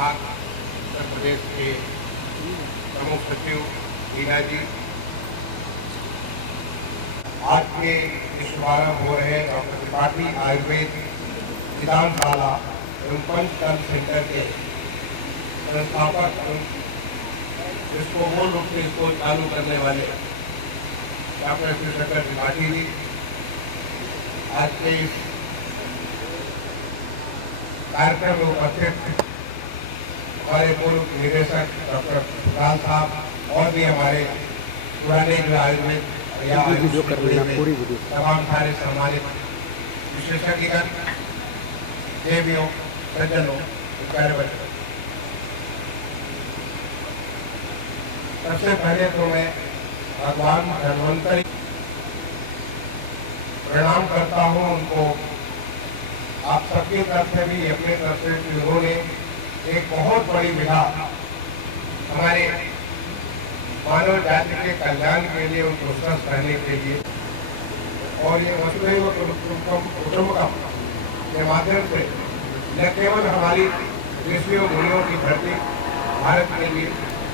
विभाग उत्तर प्रदेश के प्रमुख सचिव लीला जी, आज के शुभारंभ हो रहे डॉक्टर त्रिपाठी आयुर्वेद विधानशाला एवं पंचतंत्र सेंटर के संस्थापक, जिसको मूल रूप से इसको चालू करने वाले डॉक्टर शिवशंकर त्रिपाठी जी, आज के इस कार्यक्रम में उपस्थित हमारे पूर्व निदेशक डॉक्टर लाल साहब और भी हमारे पुराने जो आयुर्वेद या तमाम सारे सम्मानित विशेषज्ञगण, देवियों, सज्जनों, प्यारे बच्चों, सबसे पहले तो मैं भगवान धन्वंतरी प्रणाम करता हूँ उनको। आप सबकी तरफ से भी, अपने तरफ से भी उन्होंने एक बहुत बड़ी विधा हमारे मानव जाति के कल्याण के लिए, उनको स्वस्थ रहने के लिए, और ये वसुधैव कुटुंबकम के माध्यम से न केवल हमारी ऋषियों मुनियों की धरती भारत के लिए,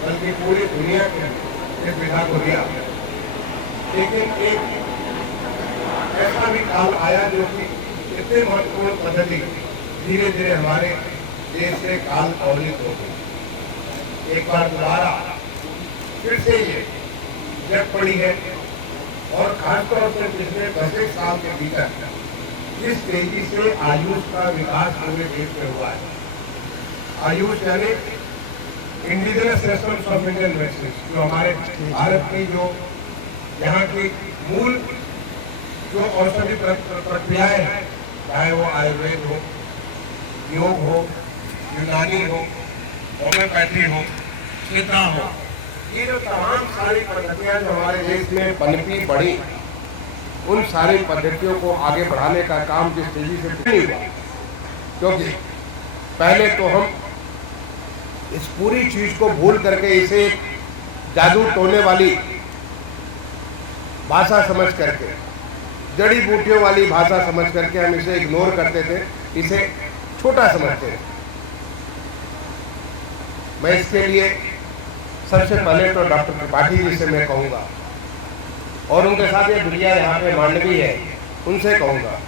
बल्कि पूरी दुनिया के इस विधा को दिया। लेकिन एक ऐसा भी काल आया जो कि इतनी महत्वपूर्ण पद्धति धीरे धीरे हमारे देश से काल अवलित हो गई। एक बार दोबारा फिर से ये जग पड़ी है, और खासतौर से पिछले 10 साल के भीतर जिस तेजी से आयुष का विकास पूरे देश में हुआ है, आयुष यानी indigenous systems of Indian medicine, जो हमारे भारत की जो यहाँ की मूल जो औषधि प्रक्रियाएं हैं, चाहे वो आयुर्वेद हो, योग हो, यूनानी हो, होम्योपैथी हो, सीता हो, ये जो तमाम सारी पद्धतियां जो हमारे देश में पनपी बढ़ी, उन सारी पद्धतियों को आगे बढ़ाने का काम जिस तेजी से नहीं हुआ, क्योंकि पहले तो हम इस पूरी चीज को भूल करके इसे जादू टोने वाली भाषा समझ करके, जड़ी बूटियों वाली भाषा समझ करके हम इसे इग्नोर करते थे, इसे छोटा समझते थे। मैं इसके लिए सबसे पहले तो डॉक्टर त्रिपाठी जी से मैं कहूँगा, और उनके साथ ये दुनिया यहाँ पे मांडवी है, उनसे कहूँगा,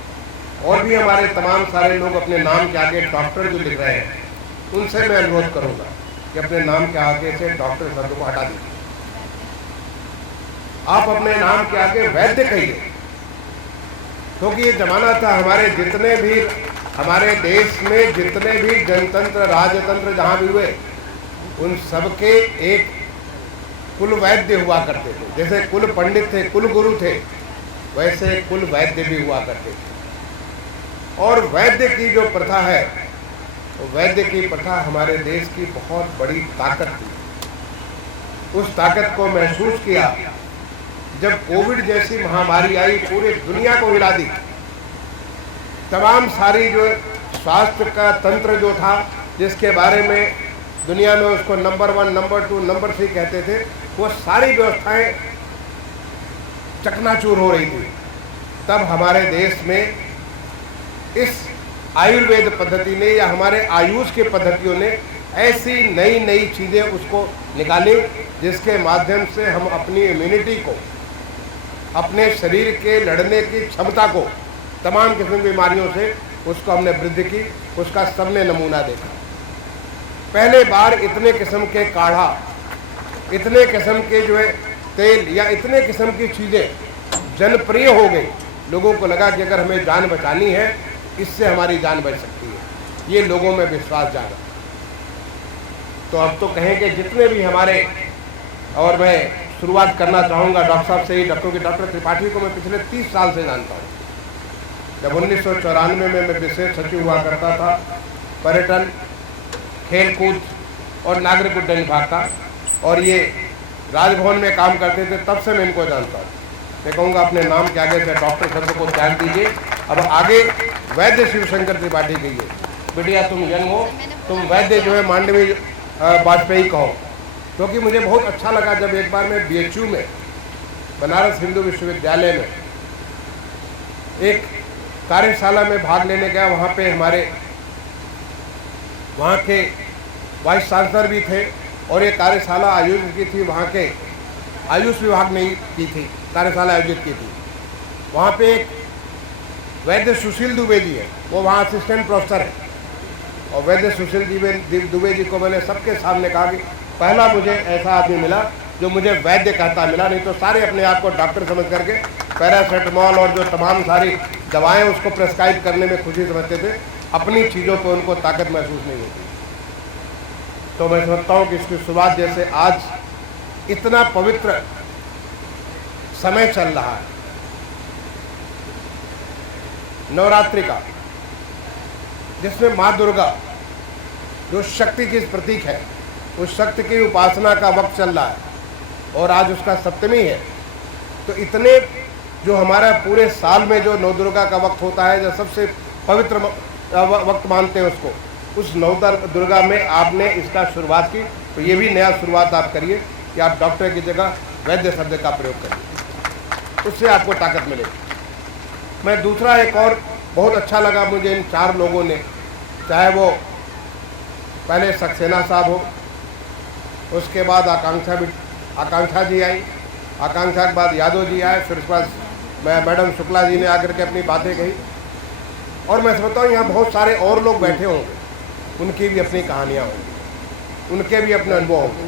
और भी हमारे तमाम सारे लोग अपने नाम के आगे डॉक्टर जो लिख रहे हैं, उनसे मैं अनुरोध करूँगा कि अपने नाम के आगे से डॉक्टर शब्द को हटा दीजिए। आप अपने नाम के आगे वैद्य कहिए, क्योंकि ये जमाना था हमारे जितने भी हमारे देश में जितने भी जनतंत्र राजतंत्र जहाँ भी हुए, उन सबके एक कुल वैद्य हुआ करते थे। जैसे कुल पंडित थे, कुल गुरु थे, वैसे कुल वैद्य भी हुआ करते थे। और वैद्य की जो प्रथा है, वो वैद्य की प्रथा हमारे देश की बहुत बड़ी ताकत थी। उस ताकत को महसूस किया जब कोविड जैसी महामारी आई, पूरी दुनिया को हिला दी। तमाम सारी जो स्वास्थ्य का तंत्र जो था, जिसके बारे में दुनिया में उसको नंबर 1, नंबर 2, नंबर 3 कहते थे, वो सारी व्यवस्थाएं चकनाचूर हो रही थी। तब हमारे देश में इस आयुर्वेद पद्धति ने या हमारे आयुष के पद्धतियों ने ऐसी नई नई चीज़ें उसको निकाली, जिसके माध्यम से हम अपनी इम्यूनिटी को, अपने शरीर के लड़ने की क्षमता को, तमाम किस्म की बीमारियों से उसको हमने वृद्धि की। उसका सबने नमूना देखा। पहले बार इतने किस्म के काढ़ा, इतने किस्म के जो है तेल या इतने किस्म की चीज़ें जनप्रिय हो गई। लोगों को लगा कि अगर हमें जान बचानी है, इससे हमारी जान बच सकती है। ये लोगों में विश्वास जागा। तो अब तो कहें कि जितने भी हमारे, और मैं शुरुआत करना चाहूँगा डॉक्टर साहब से ही। डॉक्टर त्रिपाठी को मैं पिछले 30 साल से जानता हूँ। जब 1994 में मैं विशेष सचिव हुआ करता था, पर्यटन, खेलकूद और नागरिक उड्डयन विभाग का, और ये राजभवन में काम करते थे, तब से मैं इनको जानता हूँ। मैं कहूँगा अपने नाम के आगे से डॉक्टर शब्द को त्याग दीजिए, अब आगे वैद्य शिवशंकर त्रिपाठी कहिए। बिटिया तुम यंग हो, तुम वैद्य जो है मांडवी वाजपेयी कहो। क्योंकि मुझे बहुत अच्छा लगा जब एक बार मैं BHU में, बनारस हिंदू विश्वविद्यालय में एक कार्यशाला में भाग लेने गया। वहाँ पे हमारे वहाँ के वाइस चांसलर भी थे और ये कार्यशाला आयोजित की थी वहाँ के आयुष विभाग ने की थी, कार्यशाला आयोजित की थी। वहाँ पे एक वैद्य सुशील दुबे जी है, वो वहाँ असिस्टेंट प्रोफेसर है। और वैद्य सुशील दुबे जी को मैंने सबके सामने कहा कि पहला मुझे ऐसा आदमी मिला जो मुझे वैद्य कहता मिला, नहीं तो सारे अपने आप को डॉक्टर समझ करके पैरासीटामोल और जो तमाम सारी दवाएं उसको प्रेस्क्राइब करने में खुशी समझते थे, अपनी चीज़ों पर उनको ताकत महसूस नहीं होती। तो मैं समझता हूँ कि इसकी शुरुआत जैसे आज इतना पवित्र समय चल रहा है नवरात्रि का, जिसमें माँ दुर्गा जो शक्ति की प्रतीक है, उस शक्ति की उपासना का वक्त चल रहा है और आज उसका सप्तमी है। तो इतने जो हमारा पूरे साल में जो नव दुर्गा का वक्त होता है, जो सबसे पवित्र वक्त मानते हैं उसको, उस नव दुर्गा में आपने इसका शुरुआत की। तो ये भी नया शुरुआत आप करिए कि आप डॉक्टर की जगह वैद्य शब्द का प्रयोग करिए, उससे आपको ताकत मिलेगी। मैं दूसरा एक और बहुत अच्छा लगा मुझे इन 4 लोगों ने, चाहे वो पहले सक्सेना साहब हो, उसके बाद आकांक्षा जी आई, आकांक्षा के बाद यादव जी आए, फिर उसके बाद मैडम शुक्ला जी ने आकर के अपनी बातें कही। और मैं समझता हूँ यहाँ बहुत सारे और लोग बैठे होंगे, उनकी भी अपनी कहानियाँ होंगी, उनके भी अपने अनुभव होंगे,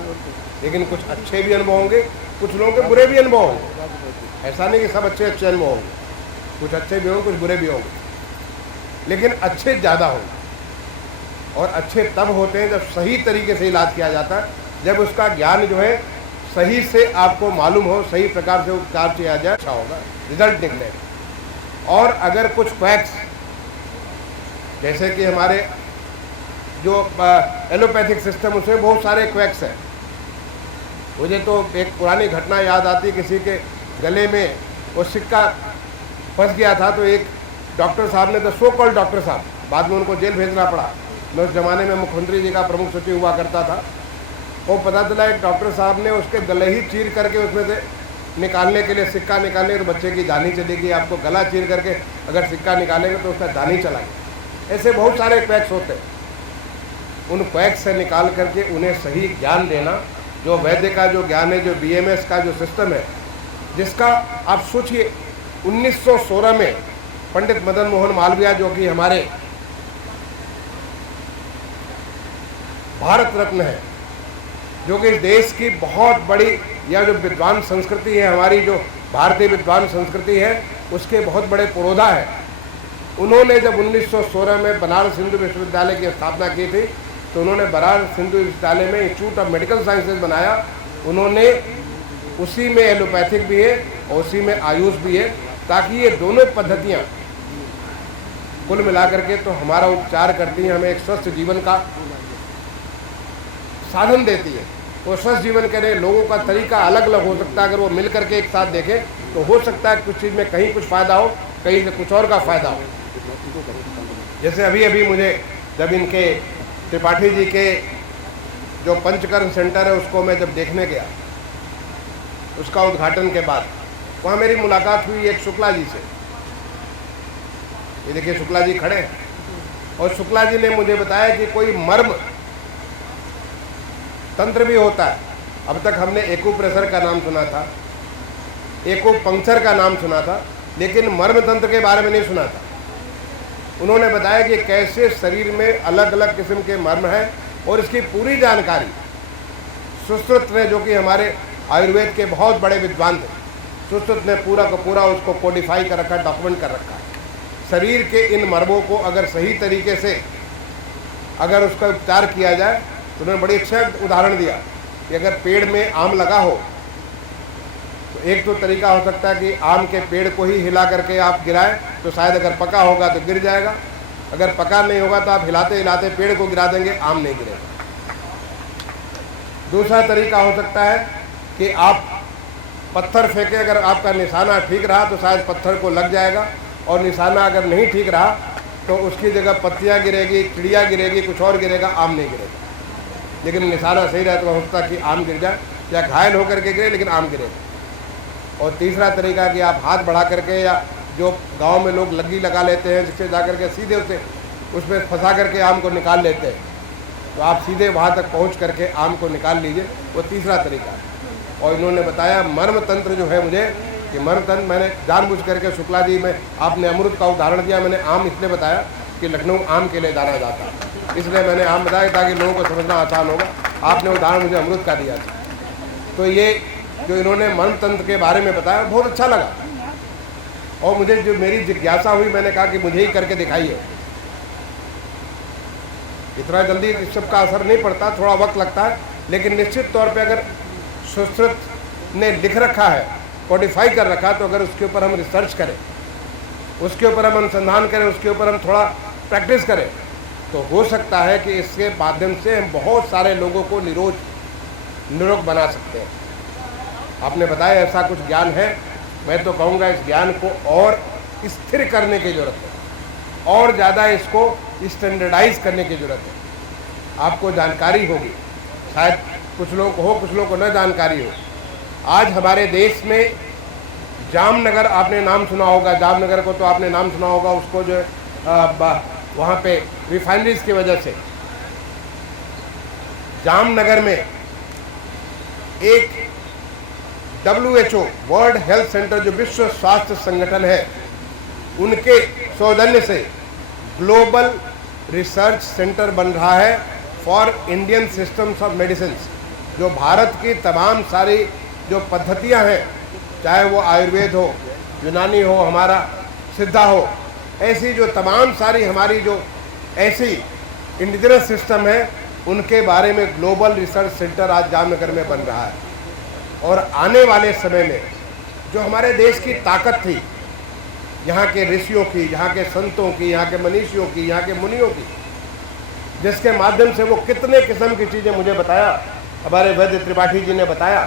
लेकिन कुछ अच्छे भी अनुभव होंगे, कुछ लोगों के बुरे भी अनुभव होंगे। ऐसा नहीं कि सब अच्छे अनुभव होंगे, कुछ अच्छे भी होंगे, कुछ बुरे भी होंगे, लेकिन अच्छे ज़्यादा होंगे। और अच्छे तब होते हैं जब सही तरीके से इलाज किया जाता है, जब उसका ज्ञान जो है सही से आपको मालूम हो, सही प्रकार से उपचार किया जाए, अच्छा होगा, रिजल्ट निकले। और अगर कुछ फैक्ट्स, जैसे कि हमारे जो एलोपैथिक सिस्टम, उसमें बहुत सारे क्वैक्स हैं। मुझे तो एक पुरानी घटना याद आती, किसी के गले में वो सिक्का फंस गया था, तो एक डॉक्टर साहब ने, तो सो कॉल्ड डॉक्टर साहब, बाद में उनको जेल भेजना पड़ा। मैं उस ज़माने में मुख्यमंत्री जी का प्रमुख सचिव हुआ करता था। वो पता चला एक डॉक्टर साहब ने उसके गले ही चीर करके उसमें से निकालने के लिए, सिक्का निकालने, तो बच्चे की जान ही चली गई। आपको गला चीर करके अगर सिक्का निकालेंगे तो उसका जान ही चला गया। ऐसे बहुत सारे पैक्स होते हैं, उन पैक्स से निकाल करके उन्हें सही ज्ञान देना, जो वैद्य का जो ज्ञान है, जो BMS का जो सिस्टम है, जिसका आप सोचिए 1916 में पंडित मदन मोहन मालवीय, जो कि हमारे भारत रत्न है, जो कि देश की बहुत बड़ी, या जो विद्वान संस्कृति है हमारी, जो भारतीय विद्वान संस्कृति है, उसके बहुत बड़े पुरोधा है। उन्होंने जब 1916 में बनारस हिंदू विश्वविद्यालय की स्थापना की थी, तो उन्होंने बनारस हिंदू विश्वविद्यालय में इंस्टीट्यूट ऑफ मेडिकल साइंसेज बनाया। उन्होंने उसी में एलोपैथिक भी है और उसी में आयुष भी है, ताकि ये दोनों पद्धतियाँ कुल मिलाकर के तो हमारा उपचार करती हैं, हमें एक स्वस्थ जीवन का साधन देती है। वो स्वस्थ जीवन के लिए लोगों का तरीका अलग अलग हो सकता है, अगर वो मिल करके एक साथ देखें तो हो सकता है कुछ चीज़ में कहीं कुछ फ़ायदा हो, कहीं से कुछ और का फ़ायदा हो। जैसे अभी मुझे जब इनके त्रिपाठी जी के जो पंचकर्म सेंटर है उसको मैं जब देखने गया, उसका उद्घाटन के बाद वहाँ मेरी मुलाकात हुई एक शुक्ला जी से। ये देखिए शुक्ला जी खड़े हैं, और शुक्ला जी ने मुझे बताया कि कोई मर्म तंत्र भी होता है। अब तक हमने एक्यूप्रेशर का नाम सुना था, एक्यूपंक्चर का नाम सुना था, लेकिन मर्म तंत्र के बारे में नहीं सुना था। उन्होंने बताया कि कैसे शरीर में अलग अलग किस्म के मर्म हैं, और इसकी पूरी जानकारी सुश्रुत ने, जो कि हमारे आयुर्वेद के बहुत बड़े विद्वान थे, सुश्रुत ने पूरा का पूरा उसको कोडिफाई कर रखा, डॉक्यूमेंट कर रखा है। शरीर के इन मर्मों को अगर सही तरीके से अगर उसका उपचार किया जाए, तो उन्होंने बड़ी अच्छा उदाहरण दिया कि अगर पेड़ में आम लगा हो, तो एक तो तरीका हो सकता है कि आम के पेड़ को ही हिला करके आप गिराएं, तो शायद अगर पका होगा तो गिर जाएगा, अगर पका नहीं होगा तो आप हिलाते हिलाते पेड़ को गिरा देंगे, आम नहीं गिरेगा। दूसरा तरीका हो सकता है कि आप पत्थर फेंके, अगर आपका निशाना ठीक रहा तो शायद पत्थर को लग जाएगा, और निशाना अगर नहीं ठीक रहा तो उसकी जगह पत्तियाँ गिरेगी, चिड़िया गिरेगी, कुछ और गिरेगा, आम नहीं गिरेगा। लेकिन निशाना सही रहे तो हो सकता है कि आम गिर जाए, या घायल होकर के गिरे लेकिन आम गिरेगा। और तीसरा तरीका कि आप हाथ बढ़ा करके, या जो गांव में लोग लग्गी लगा लेते हैं, जिससे जा करके सीधे उसमें फंसा करके आम को निकाल लेते हैं, तो आप सीधे वहाँ तक पहुँच करके आम को निकाल लीजिए, वो तीसरा तरीका है। और इन्होंने बताया मर्म तंत्र जो है मुझे, कि मर्म तंत्र मैंने जानबूझ करके शुक्ला जी में आपने अमरूद का उदाहरण दिया, मैंने आम इसलिए बताया कि लखनऊ आम के लिए जाना जाता है, इसलिए मैंने आम बताया ताकि लोगों को समझना आसान होगा। आपने उदाहरण मुझे अमरूद का दिया था। तो ये जो इन्होंने मर्म तंत्र के बारे में बताया बहुत अच्छा लगा, और मुझे जो मेरी जिज्ञासा हुई, मैंने कहा कि मुझे ही करके दिखाइए। इतना जल्दी इस सब का असर नहीं पड़ता, थोड़ा वक्त लगता है, लेकिन निश्चित तौर पे अगर सुश्रुत ने लिख रखा है, कोडिफाई कर रखा है, तो अगर उसके ऊपर हम रिसर्च करें, उसके ऊपर हम अनुसंधान करें, उसके ऊपर हम थोड़ा प्रैक्टिस करें, तो हो सकता है कि इसके माध्यम से हम बहुत सारे लोगों को निरोग बना सकते हैं। आपने बताया ऐसा कुछ ज्ञान है, मैं तो कहूँगा इस ज्ञान को और स्थिर करने की ज़रूरत है, और ज़्यादा इसको स्टैंडर्डाइज करने की ज़रूरत है। आपको जानकारी होगी, शायद कुछ लोग को हो, कुछ लोग को न जानकारी हो। आज हमारे देश में जामनगर, आपने नाम सुना होगा, जामनगर को तो आपने नाम सुना होगा, उसको जो वहाँ पे रिफाइनरीज की वजह से जामनगर में एक WHO वर्ल्ड हेल्थ सेंटर, जो विश्व स्वास्थ्य संगठन है, उनके सौजन्य से ग्लोबल रिसर्च सेंटर बन रहा है for Indian systems of medicine, जो भारत की तमाम सारी जो पद्धतियां हैं, चाहे वो आयुर्वेद हो, यूनानी हो, हमारा सिद्धा हो, ऐसी जो तमाम सारी हमारी जो ऐसी इंडिजिनस सिस्टम है, उनके बारे में ग्लोबल रिसर्च सेंटर आज जामनगर में बन रहा है। और आने वाले समय में जो हमारे देश की ताकत थी, यहाँ के ऋषियों की, यहाँ के संतों की, यहाँ के मनीषियों की, यहाँ के मुनियों की, जिसके माध्यम से वो कितने किस्म की चीज़ें मुझे बताया, हमारे वैद्य त्रिपाठी जी ने बताया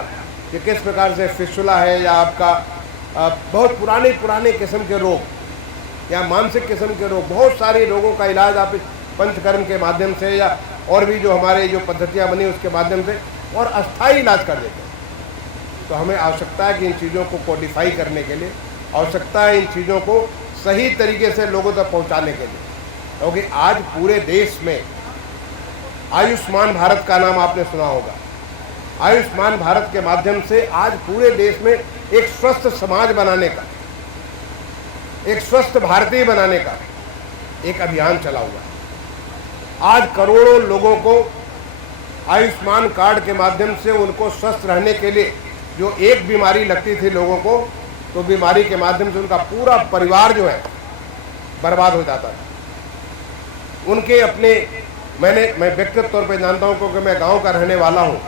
कि किस प्रकार से फिस्टुला है, या आपका बहुत पुराने किस्म के रोग या मानसिक किस्म के रोग, बहुत सारे रोगों का इलाज आप पंचकर्म के माध्यम से या और भी जो हमारे जो पद्धतियाँ बनी उसके माध्यम से और अस्थायी इलाज कर देते हैं। तो हमें आवश्यकता है कि इन चीज़ों को कोडिफाई करने के लिए, आवश्यकता है इन चीज़ों को सही तरीके से लोगों तक पहुंचाने के लिए, क्योंकि आज पूरे देश में आयुष्मान भारत का नाम आपने सुना होगा। आयुष्मान भारत के माध्यम से आज पूरे देश में एक स्वस्थ समाज बनाने का, एक स्वस्थ भारतीय बनाने का एक अभियान चला हुआ है। आज करोड़ों लोगों को आयुष्मान कार्ड के माध्यम से उनको स्वस्थ रहने के लिए, जो एक बीमारी लगती थी लोगों को, तो बीमारी के माध्यम से उनका पूरा परिवार जो है बर्बाद हो जाता था। उनके अपने मैं व्यक्तिगत तौर पे जानता हूँ, क्योंकि मैं गांव का रहने वाला हूँ।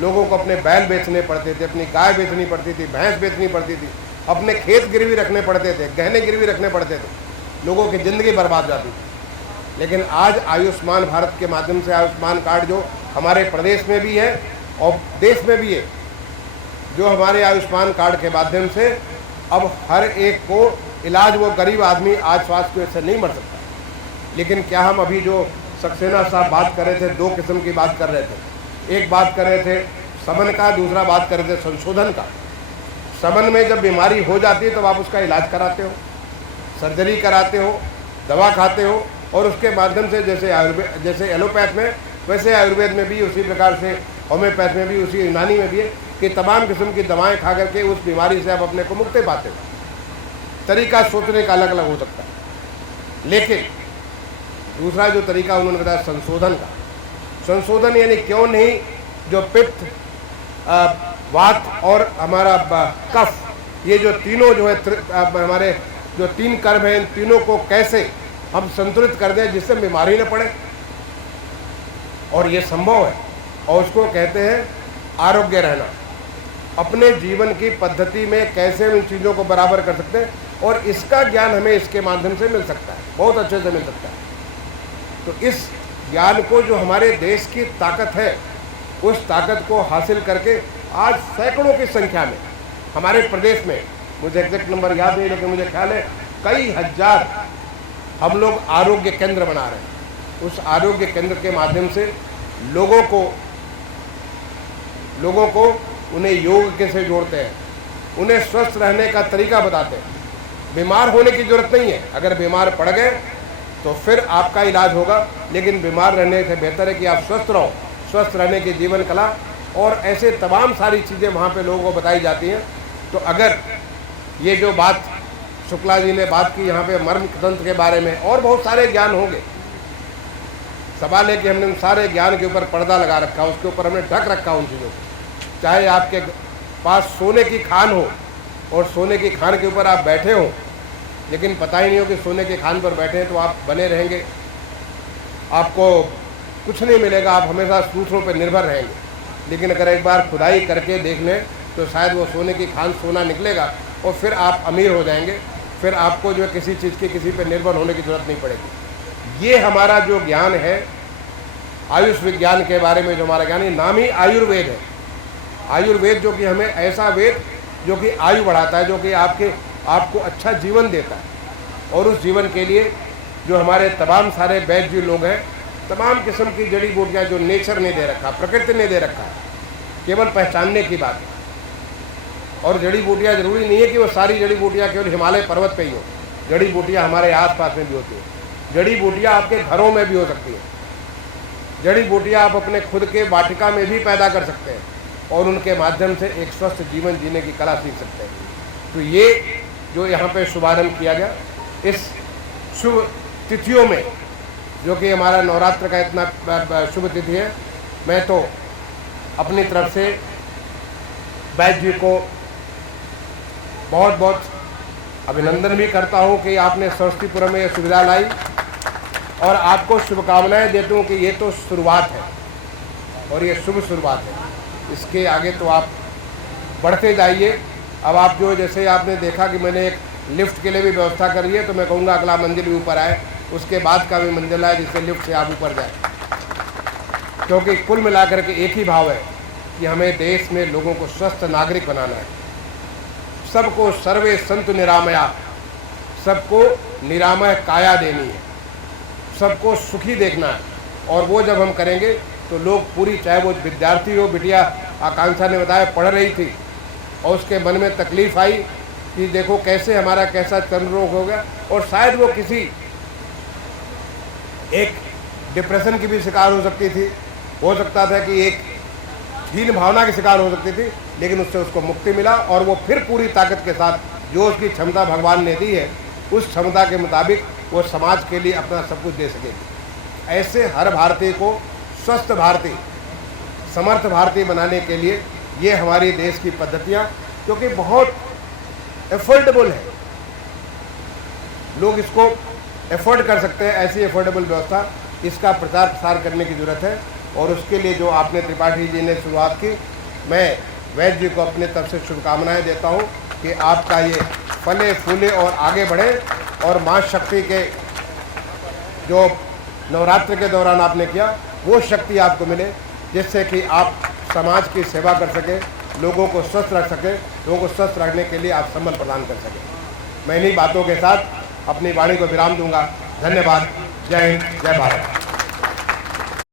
लोगों को अपने बैल बेचने पड़ते थे, अपनी गाय बेचनी पड़ती थी, भैंस बेचनी पड़ती थी, अपने खेत गिरवी रखने पड़ते थे, गहने गिरवी रखने पड़ते थे, लोगों की ज़िंदगी बर्बाद हो जाती थी। लेकिन आज आयुष्मान भारत के माध्यम से आयुष्मान कार्ड जो हमारे प्रदेश में भी है और देश में भी है, जो हमारे आयुष्मान कार्ड के माध्यम से अब हर एक को इलाज, वो गरीब आदमी आज स्वास्थ्य की वजह से नहीं मर सकता। लेकिन क्या हम अभी जो सक्सेना साहब बात कर रहे थे, दो किस्म की बात कर रहे थे, एक बात कर रहे थे समन का, दूसरा बात कर रहे थे संशोधन का। समन में जब बीमारी हो जाती है तो आप उसका इलाज कराते हो, सर्जरी कराते हो, दवा खाते हो, और उसके माध्यम से जैसे एलोपैथ में, वैसे आयुर्वेद में भी उसी प्रकार से, होम्योपैथ में भी, उसी यूनानी में भी है कि तमाम किस्म की दवाएं खा करके उस बीमारी से आप अपने को मुक्ति पाते हो। तरीका सोचने का अलग अलग हो सकता है। लेकिन दूसरा जो तरीका उन्होंने बताया संशोधन का, संशोधन यानी क्यों नहीं, जो पित्त, वात और हमारा कफ, ये जो तीनों जो है हमारे जो तीन कर्म हैं, इन तीनों को कैसे हम संतुलित कर दें जिससे बीमारी न पड़े, और ये संभव है। और उसको कहते हैं आरोग्य रहना। अपने जीवन की पद्धति में कैसे हम इन चीज़ों को बराबर कर सकते हैं, और इसका ज्ञान हमें इसके माध्यम से मिल सकता है, बहुत अच्छे से मिल सकता है। तो इस ज्ञान को, जो हमारे देश की ताकत है, उस ताकत को हासिल करके आज सैकड़ों की संख्या में हमारे प्रदेश में, मुझे एग्जैक्ट नंबर याद नहीं, लेकिन मुझे ख्याल है कई हजार हम लोग आरोग्य केंद्र बना रहे हैं। उस आरोग्य केंद्र के माध्यम से लोगों को उन्हें योग के से जोड़ते हैं, उन्हें स्वस्थ रहने का तरीका बताते हैं। बीमार होने की जरूरत नहीं है, अगर बीमार पड़ गए तो फिर आपका इलाज होगा। लेकिन बीमार रहने से बेहतर है कि आप स्वस्थ रहो। स्वस्थ रहने की जीवन कला और ऐसे तमाम सारी चीज़ें वहाँ पे लोगों को बताई जाती हैं। तो अगर ये जो बात शुक्ला जी ने बात की यहाँ पे मर्म तंत्र के बारे में, और बहुत सारे ज्ञान होंगे। सवाल है कि हमने उन सारे ज्ञान के ऊपर पर्दा लगा रखा, उसके ऊपर हमने ढक रखा उन चीज़ों को। चाहे आपके पास सोने की खान हो और सोने की खान के ऊपर आप बैठे हो, लेकिन पता ही नहीं हो कि सोने की खान पर बैठे हैं, तो आप बने रहेंगे, आपको कुछ नहीं मिलेगा, आप हमेशा दूसरों पर निर्भर रहेंगे। लेकिन अगर एक बार खुदाई करके देख लें तो शायद वो सोने की खान सोना निकलेगा और फिर आप अमीर हो जाएंगे। फिर आपको जो है किसी चीज़ की किसी पर निर्भर होने की ज़रूरत नहीं पड़ेगी। ये हमारा जो ज्ञान है आयुष विज्ञान के बारे में, जो हमारा ज्ञान है, नाम ही आयुर्वेद है। आयुर्वेद जो कि हमें ऐसा वेद जो कि आयु बढ़ाता है, जो कि आपको अच्छा जीवन देता है। और उस जीवन के लिए जो हमारे तमाम सारे वैद्य लोग हैं, तमाम किस्म की जड़ी बूटियाँ जो नेचर ने दे रखा, प्रकृति ने दे रखा है, केवल पहचानने की बात है। और जड़ी बूटियाँ ज़रूरी नहीं है कि वो सारी जड़ी बूटियाँ केवल हिमालय पर्वत पे ही हो। जड़ी बूटियाँ हमारे आसपास में भी होती हैं। जड़ी बूटियाँ आपके घरों में भी हो सकती हैं। जड़ी बूटियाँ आप अपने खुद के वाटिका में भी पैदा कर सकते हैं और उनके माध्यम से एक स्वस्थ जीवन जीने की कला सीख सकते हैं। तो ये जो यहाँ पे शुभारंभ किया गया, इस शुभ तिथियों में, जो कि हमारा नवरात्र का इतना शुभ तिथि है, मैं तो अपनी तरफ से वैद्य जी को बहुत बहुत अभिनंदन भी करता हूँ कि आपने सरस्वतीपुरम में ये सुविधा लाई, और आपको शुभकामनाएं देता हूँ कि ये तो शुरुआत है और ये शुभ शुरुआत है। इसके आगे तो आप बढ़ते जाइए। अब आप जो, जैसे आपने देखा कि मैंने एक लिफ्ट के लिए भी व्यवस्था करी है, तो मैं कहूँगा अगला मंजिल भी ऊपर आए, उसके बाद का भी मंजिल आए जिससे लिफ्ट से आप ऊपर जाए। क्योंकि कुल मिलाकर के एक ही भाव है कि हमें देश में लोगों को स्वस्थ नागरिक बनाना है। सबको सर्वे संतु निरामया, सबको निरामय काया देनी है, सबको सुखी देखना है। और वो जब हम करेंगे तो लोग पूरी, चाहे वो विद्यार्थी हो, बिटिया आकांक्षा ने बताया पढ़ रही थी और उसके मन में तकलीफ़ आई कि देखो कैसे हमारा कैसा चर्म रोग हो गया, और शायद वो किसी एक डिप्रेशन की भी शिकार हो सकती थी, हो सकता था कि एक हीन भावना की शिकार हो सकती थी, लेकिन उससे उसको मुक्ति मिला और वो फिर पूरी ताकत के साथ, जो उसकी क्षमता भगवान ने दी है, उस क्षमता के मुताबिक वो समाज के लिए अपना सब कुछ दे सकेगी। ऐसे हर भारतीय को स्वस्थ भारतीय, समर्थ भारतीय बनाने के लिए ये हमारी देश की पद्धतियाँ, जो कि बहुत एफोर्डेबल है, लोग इसको एफोर्ड कर सकते हैं, ऐसी एफोर्डेबल व्यवस्था, इसका प्रचार प्रसार करने की ज़रूरत है। और उसके लिए जो आपने त्रिपाठी जी ने शुरुआत की, मैं वैद्य जी को अपने तरफ से शुभकामनाएं देता हूं कि आपका ये फले फूले और आगे बढ़े, और माँ शक्ति के जो नवरात्र के दौरान आपने किया, वो शक्ति आपको मिले, जिससे कि आप समाज की सेवा कर सकें, लोगों को स्वस्थ रख सकें, लोगों को स्वस्थ रखने के लिए आप संबल प्रदान कर सकें। मैं इन्हीं बातों के साथ अपनी वाणी को विराम दूंगा। धन्यवाद। जय हिंद, जय भारत।